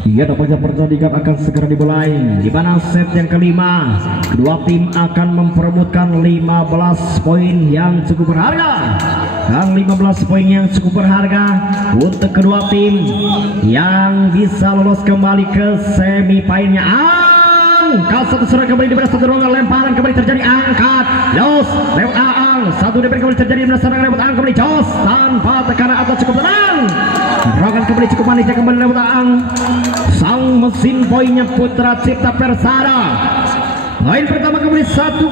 Iya, nampaknya pertandingan akan segera dimulai, di mana set yang kelima kedua tim akan memperebutkan 15 poin yang cukup berharga. Dan 15 poin yang cukup berharga untuk kedua tim yang bisa lolos kembali ke semifinalnya. Angkat satu serang kembali di belas satu ruangan, lemparan kembali terjadi, angkat los lewat Aang, satu DP kembali terjadi di belas serang lewat Aang, kembali jos tanpa tekanan atau cukup tenang. Serangan kembali cukup manis kembali lewat Aang. Sang mesin poinnya Putra Cipta Persada. Lain pertama kembali 1-0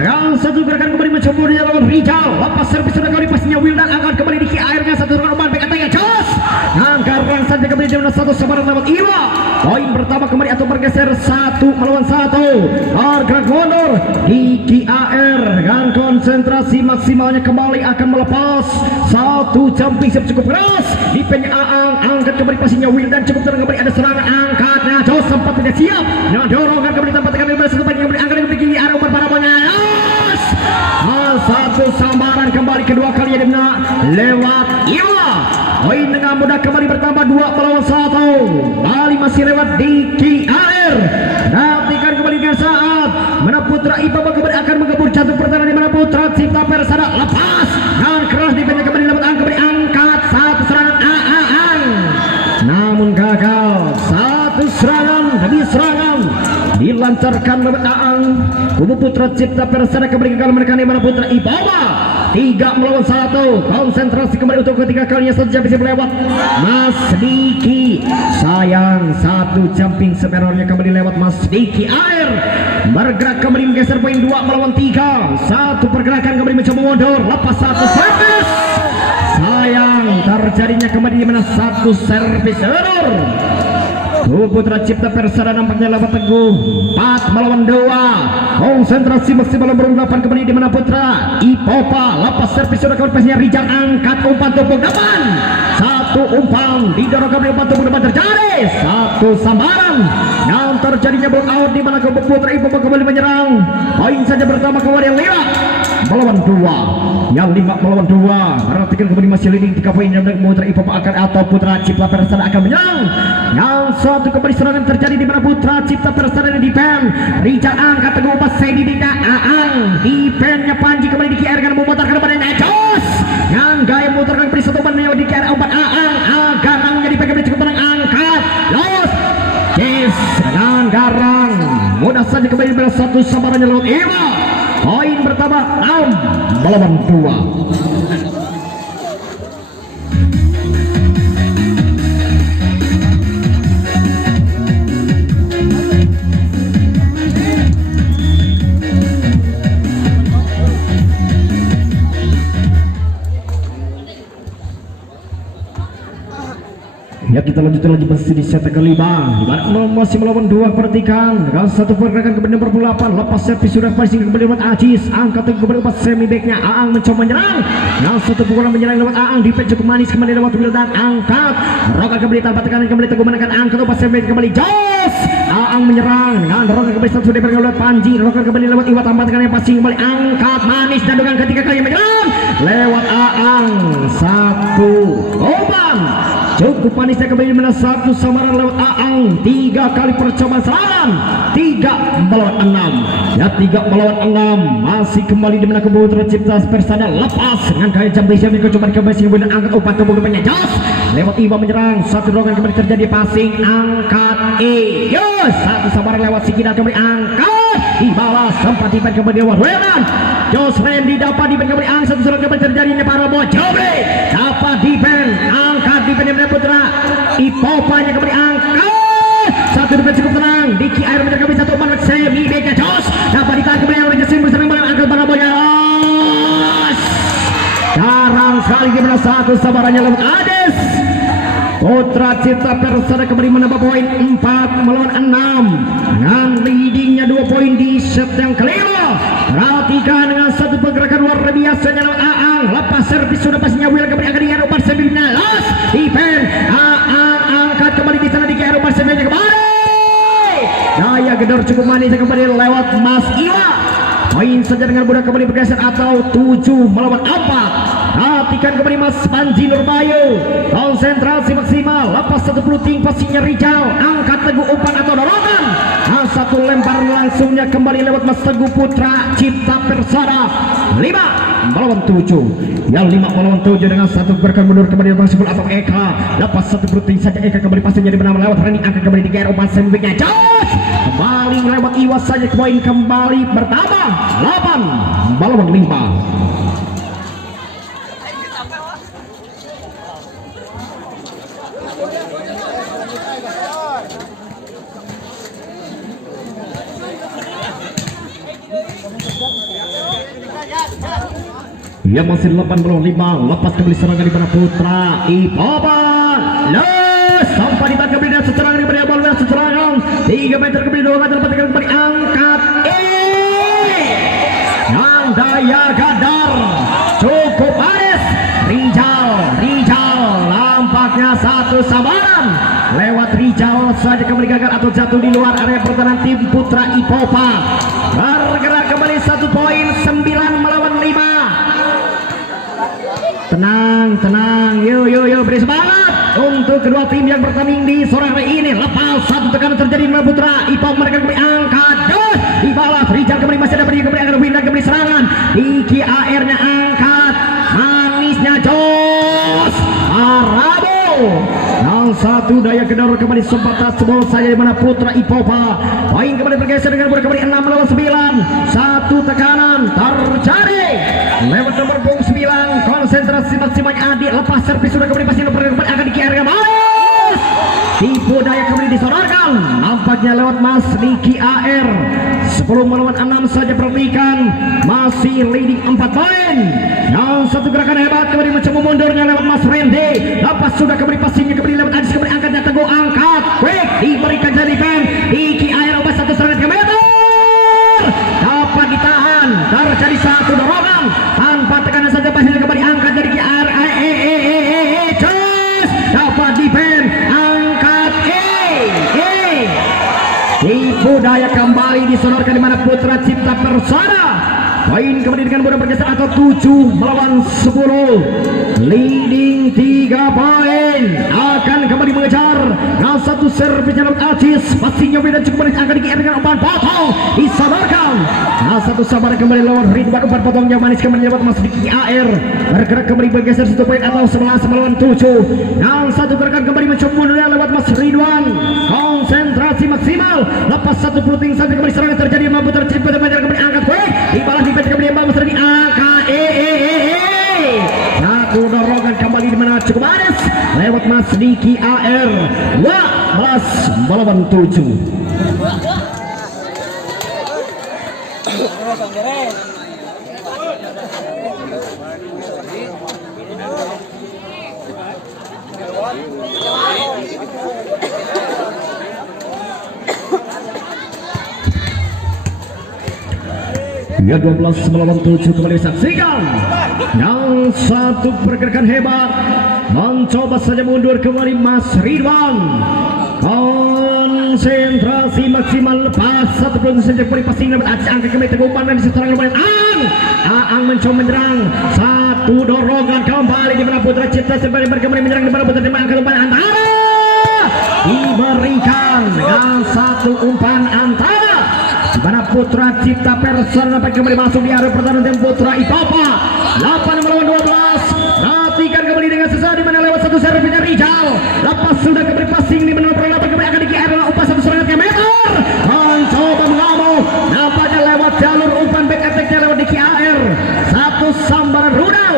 dengan satu gerakan kembali mencoba di lawan Rijal. Lepas servis sudah kembali pastinya Wildan, angkat kembali di airnya satu serangan umpan back attack jos. Angkarang saja kembali di mana satu sebaran lewat Iwa. Poin pertama kembali atau bergeser 1-1. Bergerak mundur di AR dengan konsentrasi maksimalnya kembali akan melepas satu jumping siap cukup keras. Defense Aang, angkat kembali pastinya Wildan, cukup tenang kembali ada serangan angkatnya jos sempat tidak siap. Nah dorongan kembali tempat satu bagian kembali angkat kembali kiri arah umpan parabonya yes! Satu sambaran kembali kedua kali ada lewat Iwa. Poin dengan mudah kembali bertambah 2-1. Bali masih lewat di air. Nantikan kembali dengan saat mana Putra Ipapa kembali akan menggabur jantung pertahanan di mana Putra Cipta Persada lepas dan keras defense kembali lewat Aang, kembali angkat satu serangan Aang. Namun gagal, satu serangan demi serangan dilancarkan lewat Aang. Kubu Putra Cipta Persada kembali gagal menekan di mana Putra Ipapa 3-1. Konsentrasi kembali untuk ketiga kalinya, satu jumping lewat Mas Diki. Sayang satu jumping seperornya kembali lewat Mas Diki. Air bergerak kembali menggeser poin 2-3. Satu pergerakan kembali mencoba mundur, lepas satu servis. Sayang terjadinya kembali di mana satu servis error. Putra Cipta Persada nampaknya lewat teguh 4-2. Konsentrasi maksimal berunggapan kembali di mana Putra Ipopa lepas servis sudah kembali pasnya Rijal, angkat umpan tumpuk depan. Satu umpan didorong kembali, umpan tumpuk depan terjadi satu sambaran yang terjadinya block out di mana Putra Ipopa kembali menyerang. Poin saja pertama kembali yang 5 melawan 2. Yang 5 melawan 2. Perhatikan kembali masih leading 3 poin yang Putra Ipopa akan atau Putra Cipta Persada akan menyerang. Yang satu kembali serangan terjadi di mana Putra Cipta Persada yang defend. Rijal angkat teguh pas Sedi tidak Aang. Defendnya Panji kembali di KR dengan memutarkan badannya jos. Yang gaya memutarkan kembali satu umpan di KR umpan Aang. Garang menjadi kembali cukup tenang, angkat los. Yes, dengan Garang mudah saja kembali belas satu sambarannya laut Iwa. Poin pertama 6-2. Ya, kita lanjutkan lagi masih di set kelima di mana masih melawan 2. Perhatikan dengan satu pergerakan kembali nomor 8 lepas servis sudah passing kembali lewat Ajis, angkat kembali lewat semi backnya Aang mencoba menyerang. Yang satu pukulan menyerang lewat Aang, defense cukup manis kembali lewat Wildan, angkat rokan kembali tanpa tekanan kembali teguh menekan, angkat lepas semi kembali jos. Aang menyerang dengan rokan kembali satu DP lewat Panji, rokan kembali lewat Iwa tanpa tekanan passing kembali, angkat manis dan dengan ketiga kali menyerang lewat Aang. Satu umpan cukup manisnya kembali mana satu samaran lewat Aang. 3 kali percobaan serangan 3-6. Ya, 3-6 masih kembali di mana Putra Cipta Persada lepas dengan gaya jumping siap coba kembali kemudian angkat umpan ke depannya jos lewat Iwa menyerang. Satu dorongan kembali terjadi passing, angkat yes, satu samaran lewat Sikina kembali angkat dibalas sempat defense kembali lewat Welan. Jos Randy dapat defense kembali angkat satu serangan kembali terjadinya para Bojobre dapat defense angkat defense Putra Ipopanya kembali angkat satu defense cukup tenang. Diki Air menyerang kembali satu umpan semi backnya jos dapat ditahan kembali oleh Jasim bersama angkat para Bojobre. Jarang sekali gimana satu sabarannya lewat Ades. Putra Cipta Persada kembali menambah poin 4-6 dengan leadingnya 2 poin di set yang kelima. Perhatikan dengan satu pergerakan luar biasa lewat Aang, lepas servis sudah pastinya Will kembali akan diadu umpan seminya los defense Aang angkat kembali di sana di umpan seminya kembali. Daya gedor cukup manis kembali lewat Mas Iwa. Poin saja dengan mudah kembali bergeser atau 7-4. Perhatikan kembali Mas Panji Nurbayu, konsentrasi maksimal, lepas satu puting pastinya Rijal, angkat Teguh umpan atau dorongan. Satu lempar langsungnya kembali lewat Mas Teguh Putra Cipta Persada. 5 melawan 7, yang 5 melawan 7 dengan satu gerakan mundur kembali Bang Sibul atau Eka. Lepas satu puting saja Eka kembali pastinya di mana lewat Rani, angkat kembali di GR umpan sembiknya Jos kembali lewat Iwas saja, poin kembali bertambah 8 melawan 5. Yang masih 8 melawan 5, lepas kembali serangan di mana Putra Ipoban sampai ditangkap dengan serangan di mana bola serangan 3 meter kembali 2 meter lepas kembali angkat yang daya gadar cukup manis. Rijal nampaknya satu sabaran lewat Rijal saja kembali gagal atau jatuh di luar area pertahanan tim Putra Ipoban. Bergerak kembali 1 poin, 9 melawan 5. Tenang, yuk beri semangat untuk kedua tim yang bertanding di sore hari ini. Lepas satu tekanan terjadi di Putra Ipoban, mereka kembali angkat Jos dibalas Rijal kembali masih ada kembali akan windah kembali serangan Iki AR-nya angkat manisnya Jos Arabo. Yang satu daya gedor kembali sempat sebol saja di mana Putra Ipoban. Poin kembali bergeser dengan bola kembali 6 melawan 9. Satu tekanan terjadi lewat nomor 9, konsentrasi maksimal Adi, lepas servis sudah kembali pasti nomor akan dikiarkan Mas tipu daya kembali disodorkan nampaknya lewat Mas Niki AR. 10 melawan 6 saja, perhatikan masih leading 4 poin. Yang satu gerakan hebat kembali mencoba mundurnya lewat Mas Randy, lepas sudah kembali pastinya kembali lewat Adis kembali angkatnya Teguh angkat quick diberikan jadi pen Niki AR lepas satu serangan ke meter dapat ditahan, terjadi satu dorongan tanpa tekanan saja pasnya kembali angkat dari KR Jos dapat defend angkat tipu daya kembali disodorkan di mana Putra Cipta Persada. Poin kembali dengan bola bergeser atau 7 melawan 10, leading 3 poin, akan kembali mengejar. Yang satu servis jalan Aziz pastinya beda cukup manis akan dikirim dengan umpan potong disabarkan. Yang satu sabar kembali lawan Ridwan, umpan potong yang manis kembali lewat Mas Diki AR, bergerak kembali bergeser 1 poin atau 11 melawan 7. Yang satu gerakan kembali mencoba mundurnya lewat Mas Ridwan, konsentrasi maksimal, lepas satu puting saja kembali serangan terjadi mampu tercipta kembali angkat quick dibalas di kembali Mas Ridwan angka satu dorongan kembali di mana cukup manis lewat Mas Diki AR. 12 melawan 7. Ya 12 melawan 7 kembali saksikan. Yang satu pergerakan hebat mencoba saja mundur kembali Mas Ridwan, konsentrasi maksimal lepas satu peluru saja kembali passing dapat angka kembali Teguh umpan di serangan lumayan Aang mencoba menyerang, satu dorongan kembali di mana Putra Cipta kembali menyerang di mana Putra Cipta angka umpan antara diberikan dengan satu umpan antara di mana Putra Cipta Persada dapat kembali masuk di area pertahanan tim Putra Ipoban. 8 melawan 12. Perhatikan kembali dengan sesaat di mana lewat satu servisnya Rijal, lepas sudah kembali passing di mana perlawanan kembali akan di KR umpan satu serangan ke meter, mencoba mengamuk nampaknya lewat jalur umpan back attack-nya lewat di KR. Satu sambaran rudal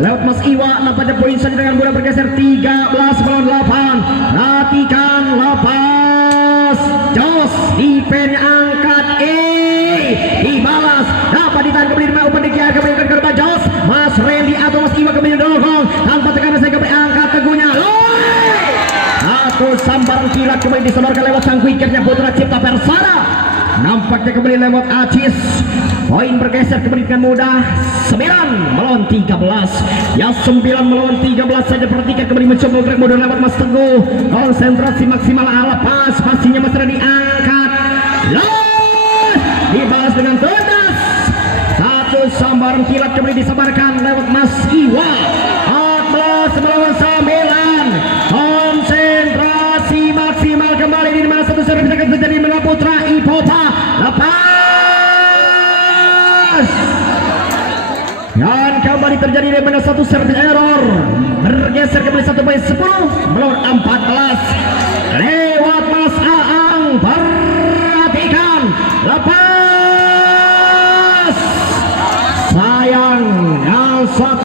lewat Mas Iwa, nampaknya poin saja dengan bola bergeser 13 melawan 8. Perhatikan lepas Jos defense angkat dibalas dapat ditahan kembali di umpan di KR kembali ke depan Jos, Mas Randy atau Mas Iwa kembali dorong tanpa tekanan saya kembali angkat Teguhnya satu sambaran kilat kembali disodorkan lewat sang wiketnya Putra Cipta Persada. Nampaknya kembali lewat Aziz, poin bergeser kembali dengan mudah 9 melawan 13. Ya 9 melawan 13 saja. Perhatikan kembali mencoba gerak mundur lewat Mas Teguh, konsentrasi maksimal lepas pastinya Mas Randy angkat dibalas dengan tuntas. Satu sambar keluaran kilat kembali disabarkan lewat Mas Iwa. 14 melawan 9. Konsentrasi maksimal kembali di mana satu servis akan terjadi Mega Putra Ipota. Lepas. Dan kembali terjadi di mana satu servis error. Bergeser kembali 1/10 melawan 14. Lewat Mas Aang. Perhatikan. Lepas. Sayang yang satu